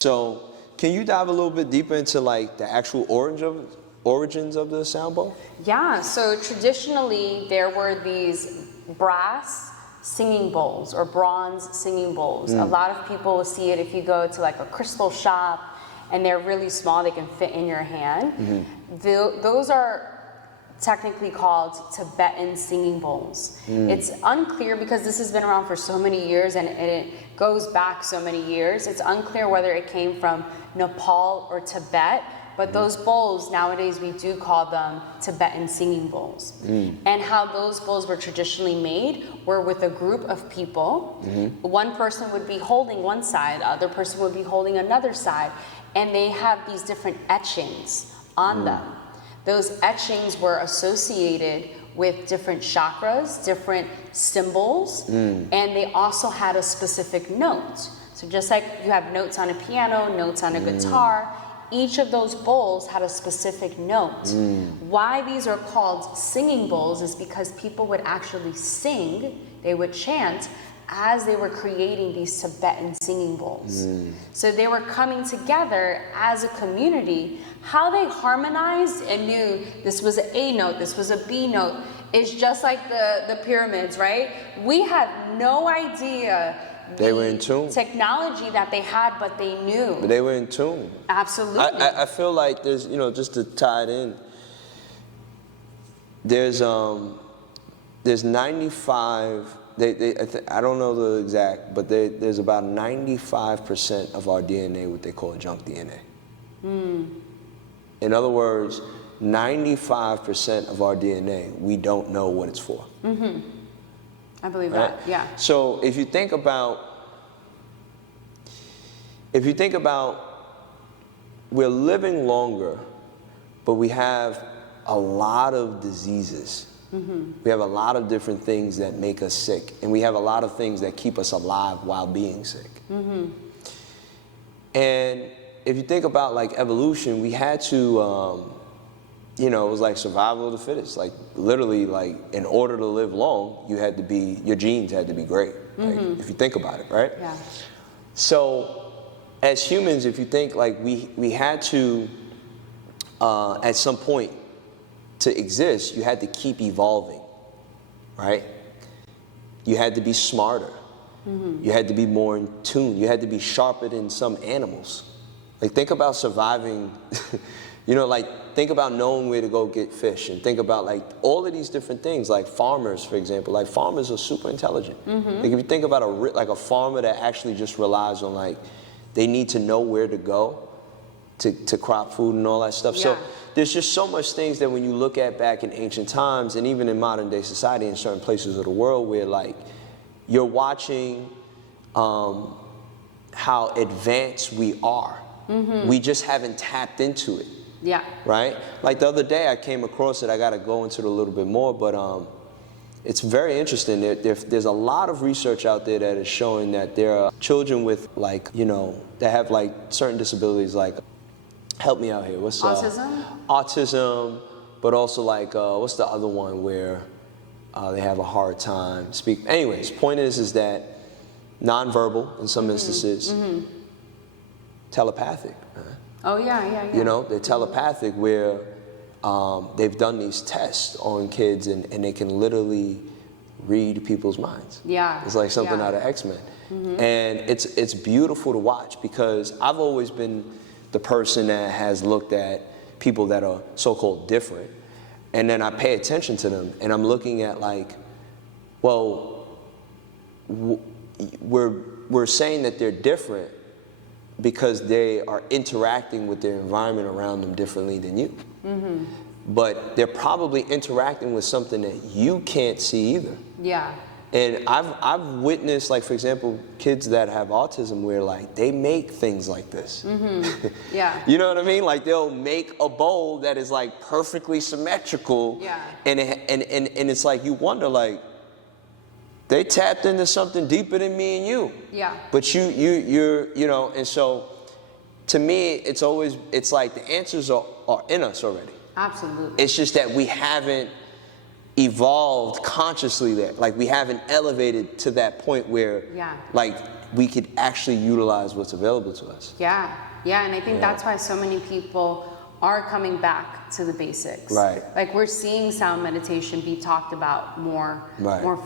So can you dive a little bit deeper into like the actual origins of the sound bowl? Yeah, so traditionally there were these brass singing bowls or bronze singing bowls. A lot of people will see it if you go to like a crystal shop and they're really small, they can fit in your hand. Those are technically called Tibetan singing bowls. It's unclear because this has been around for so many years and it goes back so many years. It's unclear whether it came from Nepal or Tibet, but those bowls, nowadays we do call them Tibetan singing bowls. And how those bowls were traditionally made were with a group of people. One person would be holding one side, the other person would be holding another side, and they have these different etchings on them. Those etchings were associated with different chakras, different symbols, and they also had a specific note. So just like you have notes on a piano, notes on a guitar, each of those bowls had a specific note. Why these are called singing bowls is because people would actually sing, they would chant, as they were creating these Tibetan singing bowls. So they were coming together as a community. How they harmonized and knew this was an A note, this was a B note, is just like the pyramids, right? We have no idea They were in tune. Technology that they had, but they knew. But they were in tune. Absolutely. I feel like there's, just to tie it in, there's 95, I don't know the exact, but there's about 95% of our DNA what they call junk DNA. In other words, 95% of our DNA, we don't know what it's for. I believe right? that, yeah. So if you think about, we're living longer, but we have a lot of diseases. We have a lot of different things that make us sick, and we have a lot of things that keep us alive while being sick. And if you think about like evolution, we had to, it was like survival of the fittest. Like literally, like in order to live long, your genes had to be great. Like, if you think about it, right? Yeah. So as humans, if you think like we had to, at some point to exist, you had to keep evolving, right? You had to be smarter. You had to be more in tune. You had to be sharper than some animals. Like think about surviving, think about knowing where to go get fish, and think about like all of these different things, like farmers, for example. Like farmers are super intelligent. Like if you think about a farmer that actually just relies on like, they need to know where to go to crop food and all that stuff. Yeah. So there's just so much things that when you look at back in ancient times, and even in modern day society in certain places of the world, where like you're watching how advanced we are. We just haven't tapped into it. Yeah. Right? Like the other day I came across it, I gotta go into it a little bit more, but it's very interesting. There's a lot of research out there that is showing that there are children with like, that have like certain disabilities, like, help me out here, what's autism? Autism, but also like, what's the other one where they have a hard time speaking? Anyways, point is that nonverbal in some instances, telepathic. Oh yeah. They're telepathic, where they've done these tests on kids and they can literally read people's minds. Yeah. It's like something out of X-Men. And it's beautiful to watch, because I've always been the person that has looked at people that are so-called different, and then I pay attention to them, and I'm looking at like, well, we're saying that they're different because they are interacting with their environment around them differently than you. But they're probably interacting with something that you can't see either. Yeah. And I've witnessed, like, for example, kids that have autism where like they make things like this. Yeah. You know what I mean? Like they'll make a bowl that is like perfectly symmetrical. Yeah. And it's like you wonder, like, they tapped into something deeper than me and you. Yeah. But you're, and so to me, it's like the answers are in us already. Absolutely. It's just that we haven't evolved consciously there. Like we haven't elevated to that point where, like, we could actually utilize what's available to us. Yeah, and I think that's why so many people are coming back to the basics. Right. Like we're seeing sound meditation be talked about more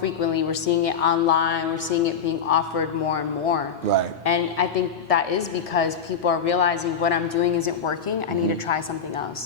frequently. We're seeing it online. We're seeing it being offered more and more. Right. And I think that is because people are realizing what I'm doing isn't working. I need to try something else.